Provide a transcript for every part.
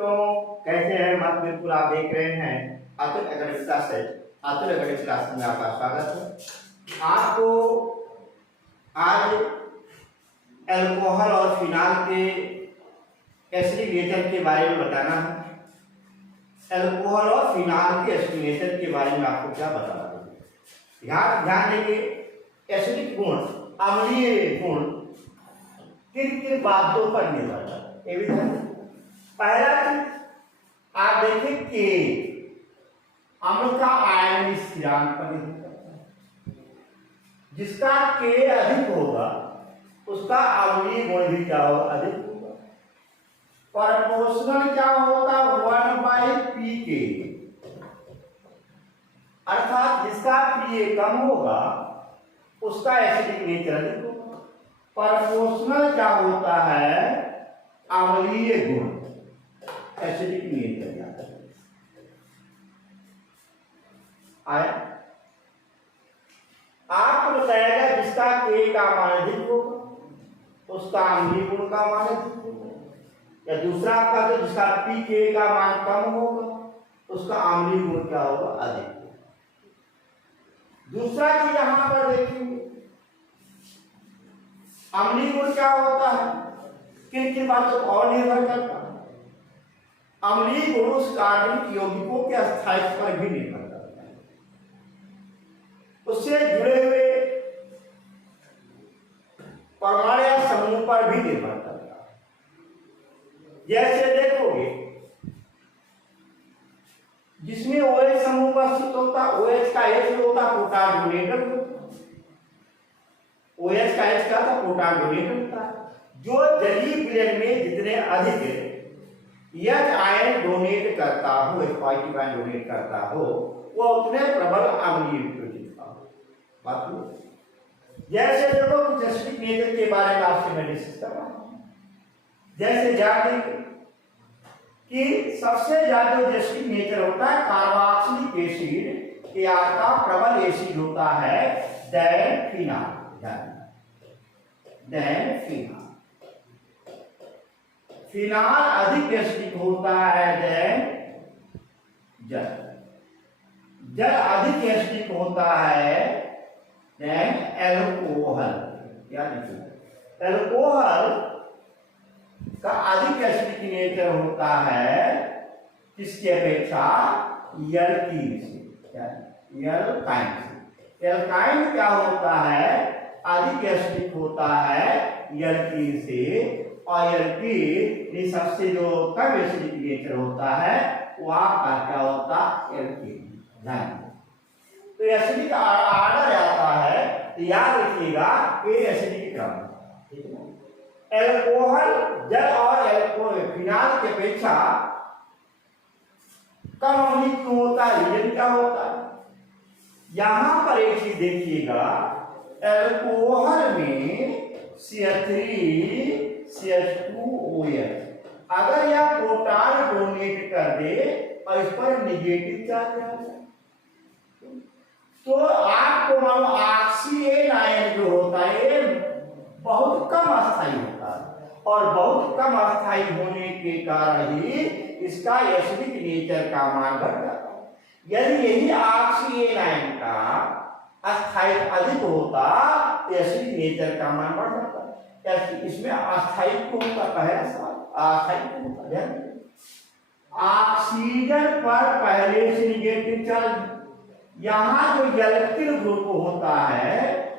तो कैसे हैं मत बिल्कुल आप देख रहे हैं Atul academic classes. Atul academic class में आपका स्वागत है। आपको आज अल्कोहल और फिनाल के एसिडिक नेचर के बारे में बताना है। अल्कोहल और फिनाल के एसिडिक नेचर के बारे में आपको क्या बताना है। ध्यान देंगे एसिडिक गुण, अम्लीय गुण किन किन बातों पर निर्भर करता है। पहला चीज आप देखें कि अम्ल का आयन स्थिरांक पर निर्भर करता है। जिसका के अधिक होगा उसका अम्लीय गुण भी क्या होगा, अधिक होगा। प्रोपोर्शनल क्या होता है, 1/pK, अर्थात जिसका pH कम होगा उसका एसिडिक नेचर अधिक होगा। प्रोपोर्शनल क्या होता है, अम्लीय गुण, एसिडिक नेचर आया। आपको बताएगा जिसका के का मान अधिक होगा उसका अम्लीय गुण का मान अधिक होगा, या दूसरा आपका तो जिसका pK का मान कम होगा उसका अम्लीय गुण क्या होगा, अधिक होगा। दूसरा चीज यहां पर देखेंगे अम्लीय गुण क्या होता है, किन किन बातों और निर्भर करता है। अम्लीय गुण उस कार्बनिक यौगिकों के स्थायित्व पर भी निर्भर करता है, उससे जुड़े हुए परमाणु या समूह पर भी निर्भर करता है। जैसे देखोगे जिसमें OH समूह पर स्थित होता है, OH का H होता है प्रोटॉन डोनेटर होता है। OH का H क्या था, प्रोटॉन डोनेटर होता है। जो जलीय विलयन में जितने अधिक यह आयन डोनेट करता हो, पॉजिटिव आयन डोनेट करता हो, वो उतने प्रबल अम्लीय बात हो। जैसे देखो कुछ एसिडिक नेचर के बारे में आपसे मैं डिस्कस कर रहा हूं। जैसे जान कि सबसे ज्यादा जो एसिडिक नेचर होता है कार्बोक्सिलिक एसिड के का प्रबल एसिड होता है देन फिनाल। फिनाल अधिक एसिडिक होता है देन जल। जल अधिक एसिडिक होता है देन एल्कोहल। क्या लिखो, एल्कोहल का अधिक एसिडिक नेचर होता है किसकी अपेक्षा, एल्कीन से। क्या, एल्काइन से। एल्काइन क्या होता है, अधिक एसिडिक होता है एल्कीन से, और एल्कीन सबसे जो कम एसिडिक नेचर होता है वो आपका क्या होता है, एल्कीन। ध्यान तो एसिडिक ऑर्डर आता है तो याद रखिएगा कि एसिडिक क्रम, ठीक है। एल्कोहल जल और फिनाल की अपेक्षा कम अम्लीय क्यों होता है, रीजन क्या होता है। यहां पर एक चीज देखिएगा, एल्कोहल में CH3 CH2OH अगर यह प्रोटॉन डोनेट कर दे और इस पर निगेटिव चार्ज आ जाए तो आपको मानो ऑक्सीजन आयन जो होता है बहुत कम अस्थायी होता है, और बहुत कम अस्थायी होने के कारण ही इसका एसिडिक नेचर का मान बढ़ जाता है। यदि यही ऑक्सीजन आयन का अस्थायी अधिक होता तो एसिडिक नेचर का मान बढ़ जाता। इसमें अस्थायित्व होता, पहला सवाल अस्थायित्व होता। ऑक्सीजन पर पहले से निगेटिव चार्ज, यहां जो इलेक्ट्रिक ग्रुप होता है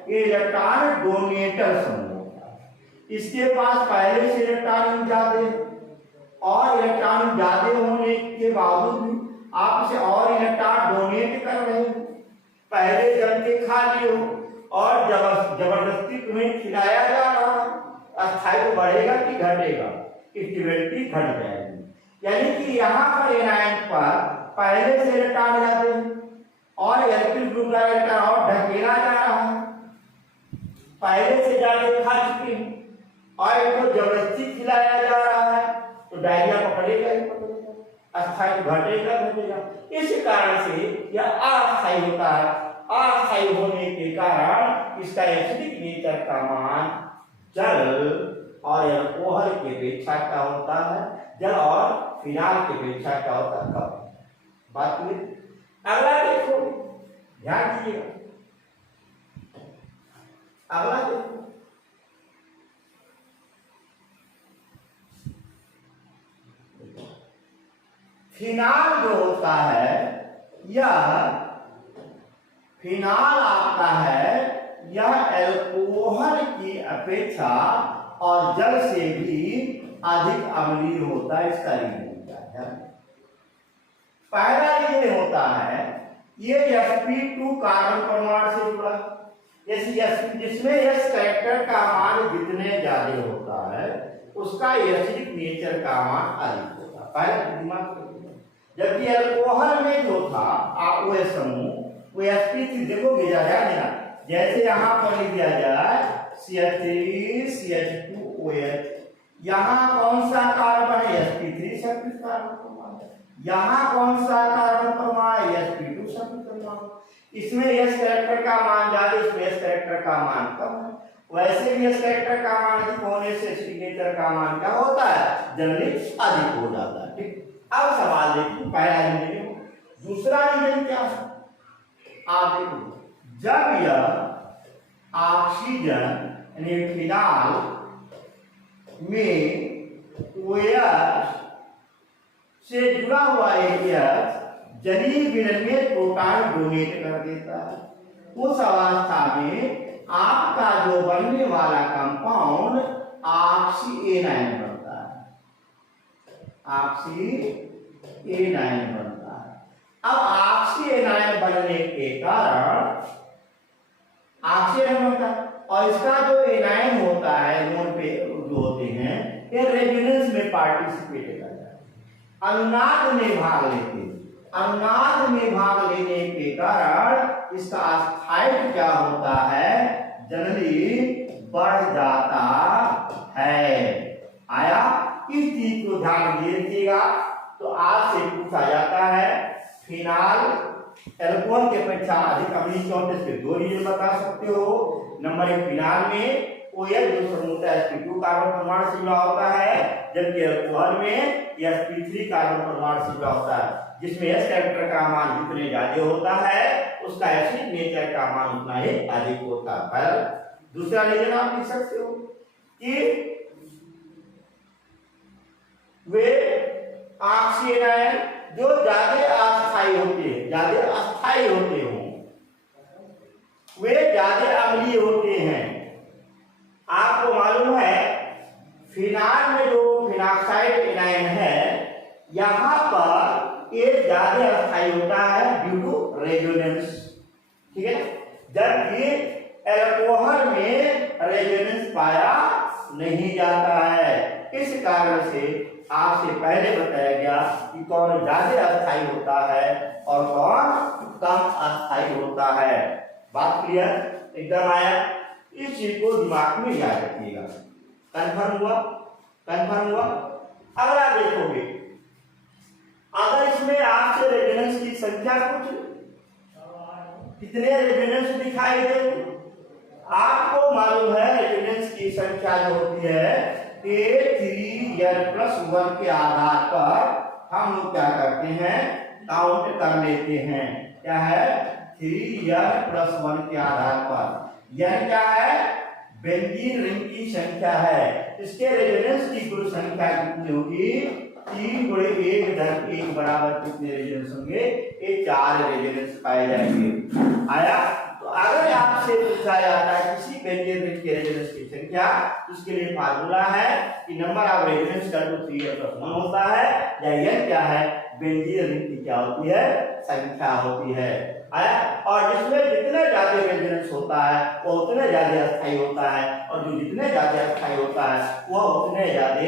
इलेक्ट्रॉन डोनेटर समूह होता है। इसके पास पहले से इलेक्ट्रॉन ज्यादा, और इलेक्ट्रॉन ज्यादा होने के बावजूद भी आप इसे और इलेक्ट्रॉन डोनेट कर रहे हो, पहले जम के खा लिए हो और जबरदस्ती तुम्हें खिलाया जा रहा है, अस्थायित्व बढ़ेगा कि घटेगा, स्टेबिलिटी घट जाएगी। यानी कि यहाँ पर एनायन पर पहले से इलेक्ट्रॉन जाते हैं और इलेक्ट्रिक ग्रुप का इलेक्ट्रॉन और ढकेला जा रहा है, पहले से ज्यादा खा चुके हैं और इनको जबरदस्ती खिलाया जा रहा है तो डायरिया पकड़ेगा ही पकड़ेगा, अस्थायी घटेगा। इस कारण से यह अस्थायी होता है। अस्थायी होने के कारण इसका एसिडिक नेचर का मान जल और एल्कोहल की अपेक्षा क्या होता है, जल और फिनाल की अपेक्षा क्या होता है कम। बात क्लियर। अगला देखो, ध्यान दीजिएगा, अगला देखो, फिनाल जो होता है, यह फिनाल आपका है, यह एल्कोहल की अपेक्षा और जल से भी अधिक अम्लीय होता है। इसका रीजन क्या है? पहला रीजन होता है, ये sp2 कार्बन परमाणु से जुड़ा, जिसमें S कैरेक्टर का मान जितने ज्यादा होता है उसका एसिडिक नेचर का मान अधिक होता है। पहले दिमाग में, जबकि अल्कोहल में जो था वो समूह, वो sp3 देखोगे ज्यादा देना, जैसे यहां पर लिख दिया जाए CH3 CH2OH, यहां कौन सा कार्बन है? sp3 सफेद कार्बन परमाणु। यहां कौन सा कार्बन परमाणु है? sp2 सफेद परमाणु। इसमें S कैरेक्टर का मान ज्यादा, इसमें S कैरेक्टर का मान कम है। वैसे भी S कैरेक्टर का मान अधिक होने से सिग्नेचर का मान क्या होता है? जनरली अधिक हो जाता है। ठीक, अब सवाल देखिए, पहला रीजन। दूसरा रीजन क्या है? आप देखो, जब यह ऑक्सीजन यानी फिनाल में OH से जुड़ा हुआ एक जलीय विलयन में प्रोटॉन डोनेट कर देता है, उस अवस्था में आपका जो बनने वाला कंपाउंड ऑक्सीएनाइन बनता है, ऑक्सीएनाइन बनता है। अब ऑक्सीएनाइन बनने के कारण ऑक्सीएनाइन बनता है, और इसका जो एनाइन होता है, नोन पे जो होते हैं, ये रेजोनेंस में पार्टिसिपेट करता है, अनुनाद में भाग लेते हैं। अनुनाद में भाग लेने के कारण इसका स्थायित्व क्या होता है? जनरली बढ़ जाता है। आया? इस चीज को ध्यान दीजिएगा। तो आपसे पूछा जाता है, फिनाल एल्कोहल की अपेक्षा अधिक अम्लीय क्यों होते हैं? इसके दो रीजन बता सकते हो। नंबर एक, फिनाल में OH जो समूह है sp2 कार्बन परमाणु से जुड़ा होता है, जबकि अल्कोहल में sp3 कार्बन परमाणु से जुड़ा होता है, जिसमें S कैरेक्टर का मान जितने ज्यादा होता है उसका एसिडिक नेचर का मान उतना ही अधिक होता है। दूसरा रीजन आप लिख सकते हो कि वे ऑक्सीएनाइन जो ज्यादा अस्थायी होते हैं, ज्यादा अस्थायी होते हो, वे ज्यादा अम्लीय होते हैं। आपको मालूम है फिनाल में जो फिनॉक्साइड एनाइन है, यहां पर ये ज्यादा अस्थायी होता है ड्यू टू रेजोनेंस, ठीक है, जबकि एल्कोहल में रेजोनेंस पाया नहीं जाता है। इस कारण से आपसे पहले बताया गया कि कौन ज्यादा अस्थायी होता है और कौन कम अस्थायी होता है। बात क्लियर एकदम आया? इस चीज को दिमाग में याद रखिएगा। कंफर्म हुआ? कंफर्म हुआ? अगला देखोगे, अगर इसमें आपसे रेजोनेंस की संख्या कुछ कितने रेजोनेंस दिखाई दे, आपको मालूम है रेजोनेंस की संख्या जो होती है A3N+1 के आधार पर हम लोग क्या करते हैं? काउंट कर लेते हैं। क्या है? 3N+1 के आधार पर। यह क्या है? बेंजीन रिंग की संख्या है। इसके रेजोनेंस की कुल संख्या कितनी होगी? 3 × 1 + 1 बराबर कितने रेजोनेंस होंगे? ये 4 रेजोनेंस पाए जाएंगे। आया? तो अगर आपसे पूछा जाता है किसी बेंजीन रिंग के रेजोनेंस की संख्या, उसके लिए फार्मूला है कि नंबर ऑफ रेजोनेंस का 3n+1 होता है, या यह क्या है? बेंजीन रिंग की क्या होती है? संख्या होती है। आया? और जिसमें जितने ज्यादा रेजोनेंस होता है वो उतने ज्यादा अस्थायी होता है, और जो जितने ज्यादा अस्थायी होता है वह उतने ज्यादा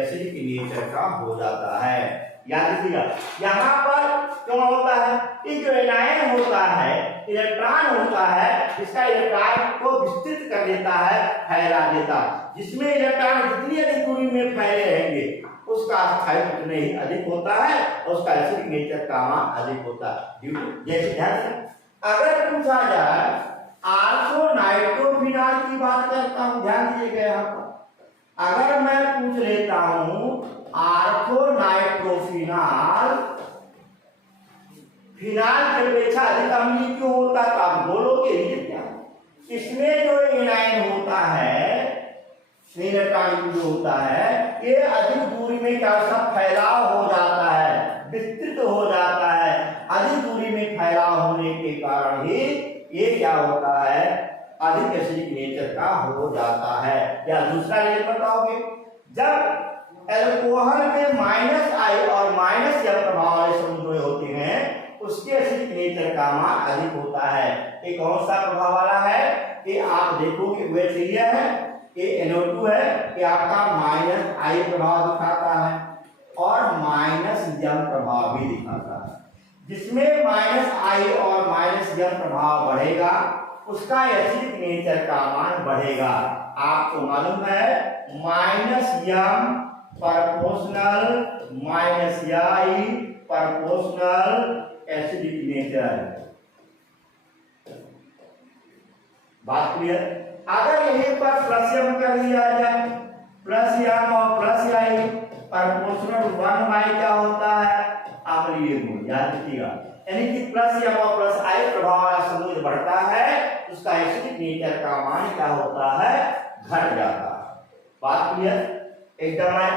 एसिडिक नेचर का हो जाता है। याद रखिएगा, यहाँ पर क्यों होता है? ये जो एनायन होता है, इलेक्ट्रॉन होता है, इसका इलेक्ट्रॉन को विस्तृत कर देता है, फैला देता है। जिसमें इलेक्ट्रॉन जितनी अधिक दूरी में फैले रहेंगे उसका स्थायित्व उतने ही अधिक होता है और उसका एसिडिक नेचर का मान अधिक होता है। जैसे ध्यान दें, अगर पूछा जाए आर्थो नाइट्रोफिनॉल की बात करता हूं, ध्यान दीजिएगा यहाँ पर, अगर मैं पूछ लेता हूं आर्थो नाइट्रोफिनॉल फिनाल की अपेक्षा अधिक अम्लीय क्यों होता है, तो आप बोलोगे ये क्या, इसमें जो एनाइन होता है, इलेक्ट्रॉन जो होता है, ये अधिक दूरी में क्या सब फैलाव हो जाता है, विस्तृत हो जाता है। अधिक दूरी में फैलाव होने के कारण ही ये क्या होता है, अधिक एसिडिक नेचर का हो जाता है। या दूसरा ये बताओगे, जब अल्कोहल में -I और -M प्रभाव वाले समूह होते हैं उसके एसिडिक नेचर का मान अधिक होता है। ये कौन सा प्रभाव वाला है, कि आप देखोगे OH है, ये NO2 है, ये आपका -I प्रभाव दिखाता है और -M प्रभाव भी दिखाता है। जिसमें -I और -M प्रभाव बढ़ेगा उसका एसिडिक नेचर का मान बढ़ेगा। आपको मालूम है -M proportional -I proportional acidic nature. बात क्लियर। अगर यहीं पर +M कर दिया जाए, +M और +I प्रोपोर्शनल 1/, क्या होता है, अम्लीय गुण, याद रखिएगा। यानी कि +M और +I प्रभाव वाला समूह बढ़ता है उसका एसिडिक नेचर का मान क्या होता है, घट जाता है। बात क्लियर एकदम है।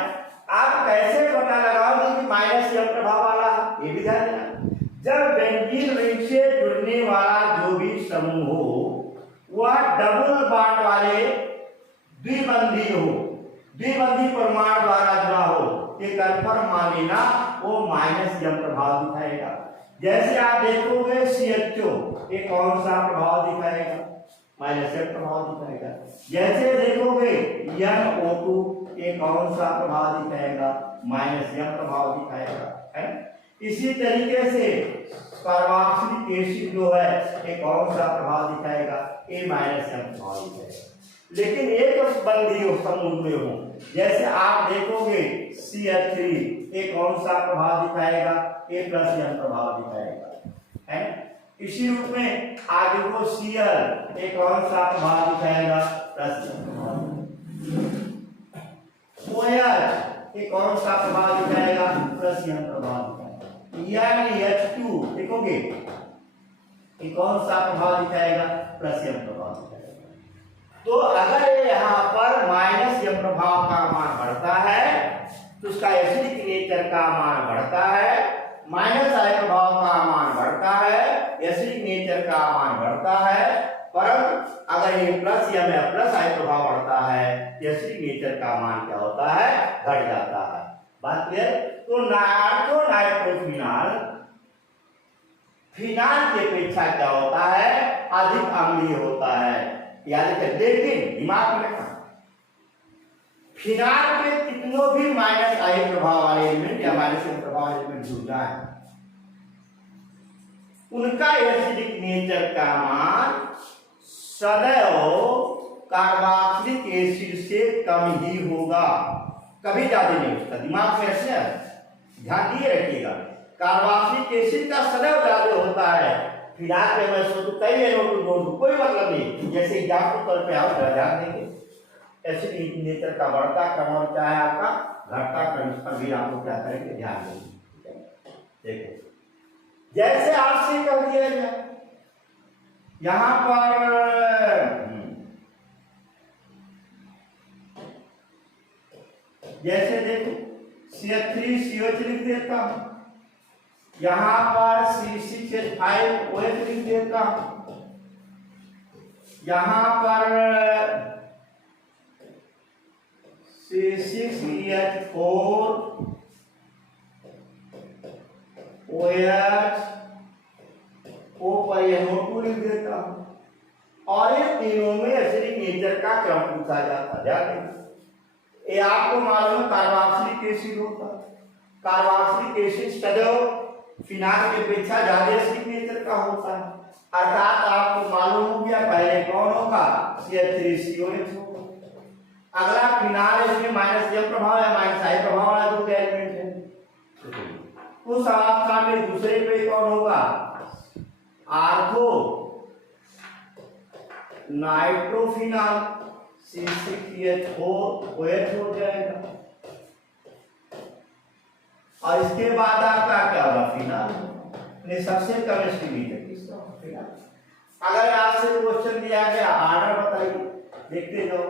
आप कैसे पता लगाओगे कि -M प्रभाव वाला है, ये भी ध्यान देना। जब बेंजीन रिंग से जुड़ने वाला जो भी समूह हो वह डबल बॉन्ड वाले द्विबंधी हो, द्विबंधी परमाणु द्वारा जुड़ा हो, ये कंफर्म मान लेना वो -M प्रभाव दिखाएगा। जैसे आप देखोगे CHO, ये कौन सा प्रभाव दिखाएगा, -M प्रभाव दिखाएगा। जैसे देखोगे NO2, ये कौन सा प्रभाव दिखाएगा, -M प्रभाव दिखाएगा, है। इसी तरीके से कार्बोक्सिलिक एसिड जो है ये कौन सा प्रभाव दिखाएगा, ये -M प्रभाव दिखाएगा। लेकिन एक बंधी समूह में हो, जैसे आप देखोगे CH3, ये कौन सा प्रभाव दिखाएगा, ये +M प्रभाव दिखाएगा, है। इसी रूप में आगे वो Cl, ये कौन सा प्रभाव दिखाएगा, +M प्रभाव। OH, ये कौन सा प्रभाव दिखाएगा, +M प्रभाव दिखाएगा। NH2 देखोगे ये कौन सा प्रभाव दिखाएगा, +M प्रभाव दिखाएगा। तो अगर यहाँ पर -M प्रभाव का मान बढ़ता है तो उसका एसिडिक नेचर का मान बढ़ता है, -I प्रभाव का मान बढ़ता है, एसिडिक नेचर का मान बढ़ता है। परंतु अगर ये +M या +I प्रभाव बढ़ता है एसिडिक नेचर का मान क्या होता है, घट जाता है। बात क्लियर। तो नाइट्रोफिनॉल फिनाल की अपेक्षा क्या होता है, अधिक अम्लीय होता है, याद रखें। लेकिन दिमाग में रखना, फिनाल के कितनों भी -I प्रभाव वाले एलिमेंट या -M प्रभाव वाले एलिमेंट जुड़ जाए उनका एसिडिक नेचर का मान सदैव कार्बोक्सिलिक एसिड से कम ही होगा, कभी ज्यादा नहीं होता। दिमाग में ऐसे ध्यान दिए रखिएगा, कार्बोक्सिलिक एसिड का सदैव ज्यादा होता है। फिनाल में मैं सोचूं कई NO2 जोड़ दूं, कोई मतलब नहीं। जैसे एग्जाम्पल तौर पे आप ध्यान देंगे, एसिडिक नेचर का बढ़ता क्रम और क्या है आपका घटता क्रम, इस पर भी आपको क्या करेंगे, ध्यान देंगे। देखो जैसे आपसे कह दिया जाए यहां पर जैसे देखो CH3COH लिख देता हूं, यहां पर C6H5OH लिख देता हूं, यहां पर C6H4OH O पर NO2 लिख देता हूं। और इन तीनों में एसिडिक नेचर का क्रम पूछा जाता है। ये आपको मालूम है कार्बोक्सिलिक एसिड होता है, कार्बोक्सिलिक एसिड सदैव फिनाल की अपेक्षा ज्यादा एसिडिक नेचर का होता है। अर्थात आपको मालूम हो गया पहले कौन होगा, CH3COH होगा। अगला फिनाल, इसमें -M प्रभाव या -I प्रभाव वाला जो एलिमेंट है, उस अवस्था में दूसरे पे कौन होगा, आर्थो नाइट्रोफिनॉल C6H4 OH हो जाएगा। और इसके बाद आपका क्या होगा, फिनाल। सबसे कम एस्टिमेटेड किसका, फिनाल। अगर आपसे क्वेश्चन दिया गया आर्डर बताइए, देखते जाओ।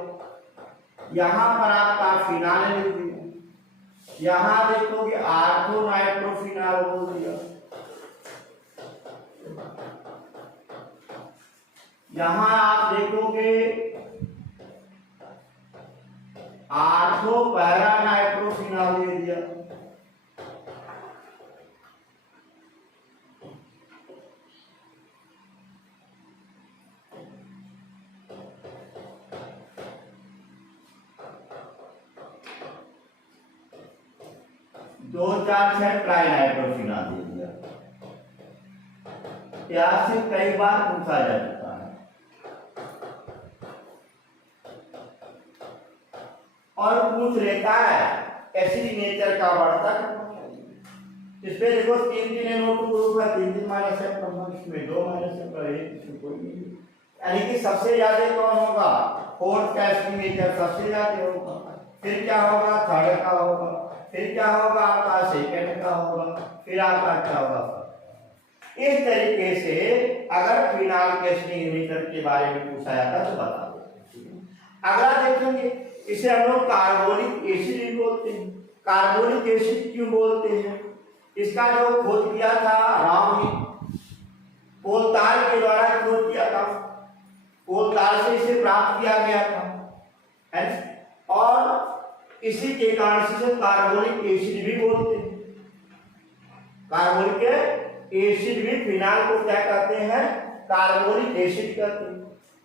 यहां पर आपका फिनाल लिख दिया, यहां देखोगे आर्थो नाइट्रोफिनाल बोल दिया, यहां आप देखोगे आर्थो पैरा नाइट्रोफिनाल दे दिया, दो चार छह ट्राई नाइट्रोफिनाल दे दिया। यहाँ से कई बार पूछा जा चुका है और पूछ लेता है एसिड नेचर का बढ़ता है। इस पे देखो 3 NO2 ग्रुप है, 3 माइनस है, इसमें 2 माइनस है, पर इसमें कोई नहीं है। यानी कि सबसे ज्यादा कौन होगा, फोर्थ का एसिड नेचर सबसे ज्यादा होगा। फिर क्या होगा, थर्ड का होगा, फिर क्या होगा आपका सेकंड का होगा, फिर आपका क्या होगा। इस तरीके से अगर फिनाल के एस्टिमेटर के बारे में पूछा जाता तो बता दो। अगला देखेंगे, इसे हम लोग कार्बोनिक एसिड भी बोलते हैं। कार्बोनिक एसिड क्यों बोलते हैं, इसका जो खोज किया था राम ने कोलतार के द्वारा खोज किया था, कोलतार से इसे प्राप्त किया गया था और इसी के कारण से कार्बोनिक एसिड भी बोलते हैं। कार्बोनिक एसिड भी फिनाल को क्या कहते हैं, कार्बोनिक एसिड कहते हैं।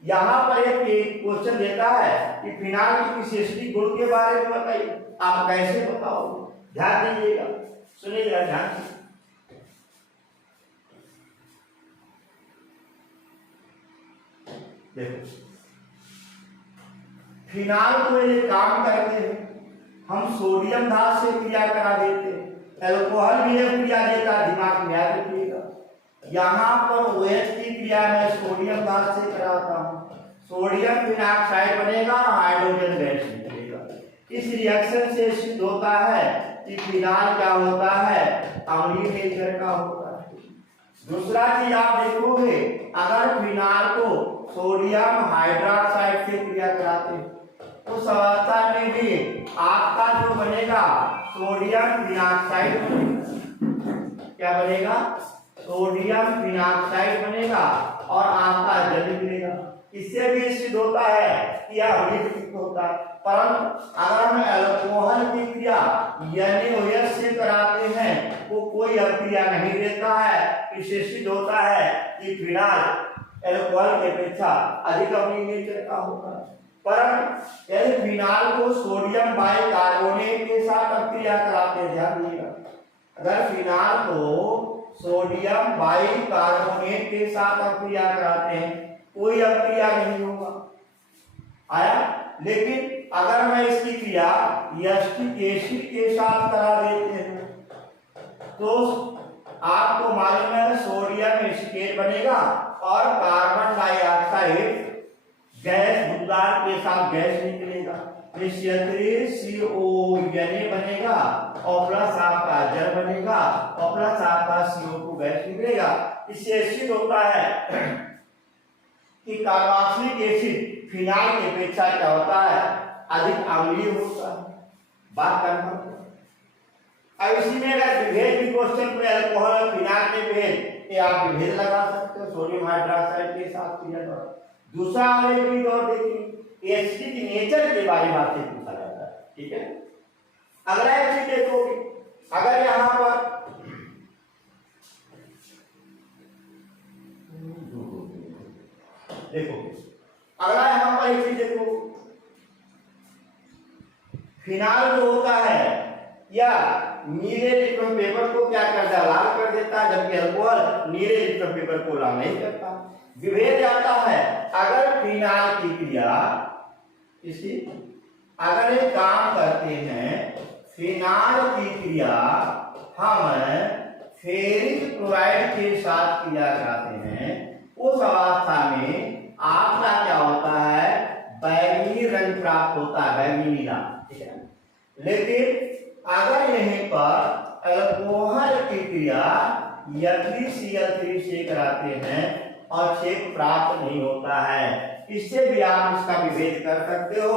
यहाँ पर एक क्वेश्चन देता है कि फिनाल की किसी एसिडिक गुण के बारे में बताइए, आप कैसे बताओगे, ध्यान दीजिएगा, सुनिएगा ध्यान से। देखो फिनाल को ये काम करते हैं, हम सोडियम धात से क्रिया करा देते हैं, अल्कोहल भी एक क्रिया देता है, दिमाग में याद रखिएगा। यहाँ पर OH की क्रिया में सोडियम धात से कराता हूँ, सोडियम फिनाक्साइड बनेगा, हाइड्रोजन गैस निकलेगा। इस रिएक्शन से सिद्ध होता है कि फिनाल क्या होता है, अम्लीय नेचर का होता है। दूसरा चीज आप देखोगे, अगर फिनाल को सोडियम हाइड्रोक्साइड से क्रिया कराते हैं उस अवस्था में भी आपका जो बनेगा सोडियम फिनाक्साइड बनेगा। क्या बनेगा, सोडियम फिनाक्साइड बनेगा और आपका जल निकलेगा। इससे भी सिद्ध होता है कि यह अम्लीय होता है। परंतु अगर हम अल्कोहल की क्रिया NaOH से कराते हैं वो कोई अभिक्रिया नहीं देता है, इससे सिद्ध होता है कि फिनाल अल्कोहल की अपेक्षा अधिक अम्लीय नेचर का होता है। परंतु यदि फिनाल को सोडियम बाइकार्बोनेट के साथ अभिक्रिया कराते हैं, ध्यान दीजिएगा, अगर फिनाल को सोडियम बाइकार्बोनेट के साथ अभिक्रिया कराते हैं कोई अभिक्रिया नहीं होगा, आया। लेकिन अगर मैं इसकी क्रिया एसिटिक एसिड के साथ करा देते हैं तो आपको मालूम है सोडियम एसीटेट बनेगा और कार्बन डाइऑक्साइड गैस बुलदार के साथ गैस निकलेगा, CONA बनेगा और प्लस आपका जल बनेगा और प्लस आपका CO2 गैस निकलेगा। इससे सिद्ध होता है कि कार्बोक्सिलिक एसिड फिनाल की अपेक्षा क्या होता है, अधिक अम्लीय होता है। बात करना अब इसी में अगर विभेद भी क्वेश्चन में अल्कोहल और फिनाल के भेद ये आप विभेद लगा सकते हो सोडियम हाइड्रोक्साइड के साथ क्रिया द्वारा। दूसरा और एक भी और देखिए एसिड के नेचर के बारे में आपसे पूछा जाता है, ठीक है। अगला एक चीज देखोगे, अगर यहाँ पर देखो अगला यहाँ पर एक चीज देखो, फिनाल जो होता है या नीले लिटमस पेपर को क्या करता है, लाल कर देता है, जबकि अल्कोहल नीले लिटमस पेपर को लाल नहीं करता। विभेद आता है अगर फिनाल की क्रिया इसी अगर एक काम करते हैं, फिनाल की क्रिया हम फेरिक क्लोराइड के साथ क्रिया कराते हैं, उस अवस्था में आपका क्या होता है, बैगनी रंग प्राप्त होता है बैंगनी नीला, ठीक है। लेकिन अगर यहीं पर अल्कोहल की क्रिया Fe3Cl3 से कराते हैं और छेक प्राप्त नहीं होता है, इससे भी आप इसका विभेद कर सकते हो।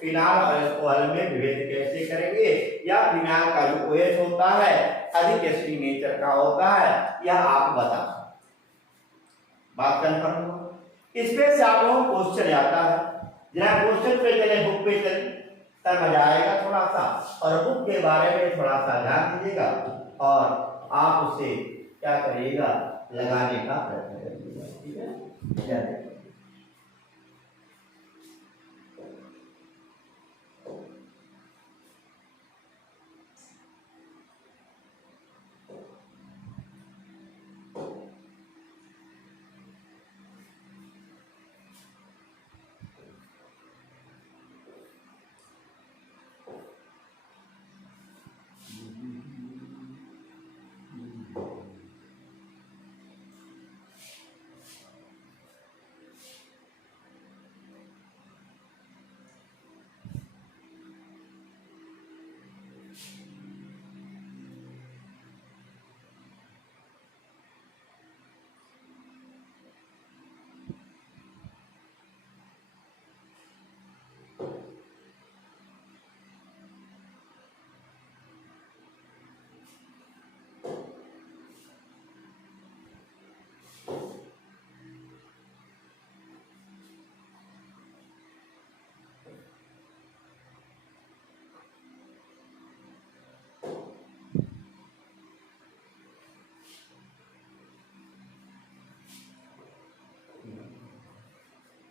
फिनाल और अल्कोहल में विभेद कैसे करेंगे, या फिनाल का जो OH होता है अधिक एसिडिक नेचर का होता है, यह आप बता बात कंफर्म हो। इस पे से आप लोगों को क्वेश्चन आता है, जरा क्वेश्चन पे चले, बुक पे चले, तब मजा आएगा थोड़ा सा, और बुक के बारे में थोड़ा सा ध्यान दीजिएगा और आप उसे क्या करिएगा, लगाने का प्रयत्न करिएगा, ठीक है।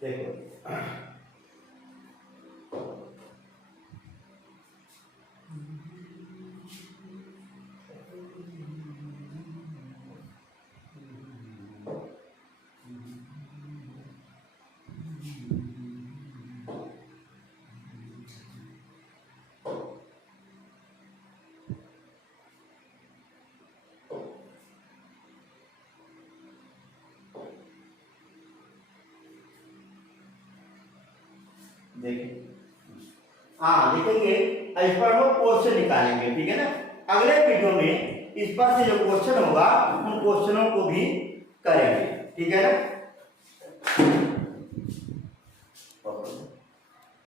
चलिए देखो, देखिए, हाँ लिखेंगे, इस पर हम क्वेश्चन निकालेंगे, ठीक है ना। अगले वीडियो में इस पर से जो क्वेश्चन होगा उन क्वेश्चनों को भी करेंगे, ठीक है ना।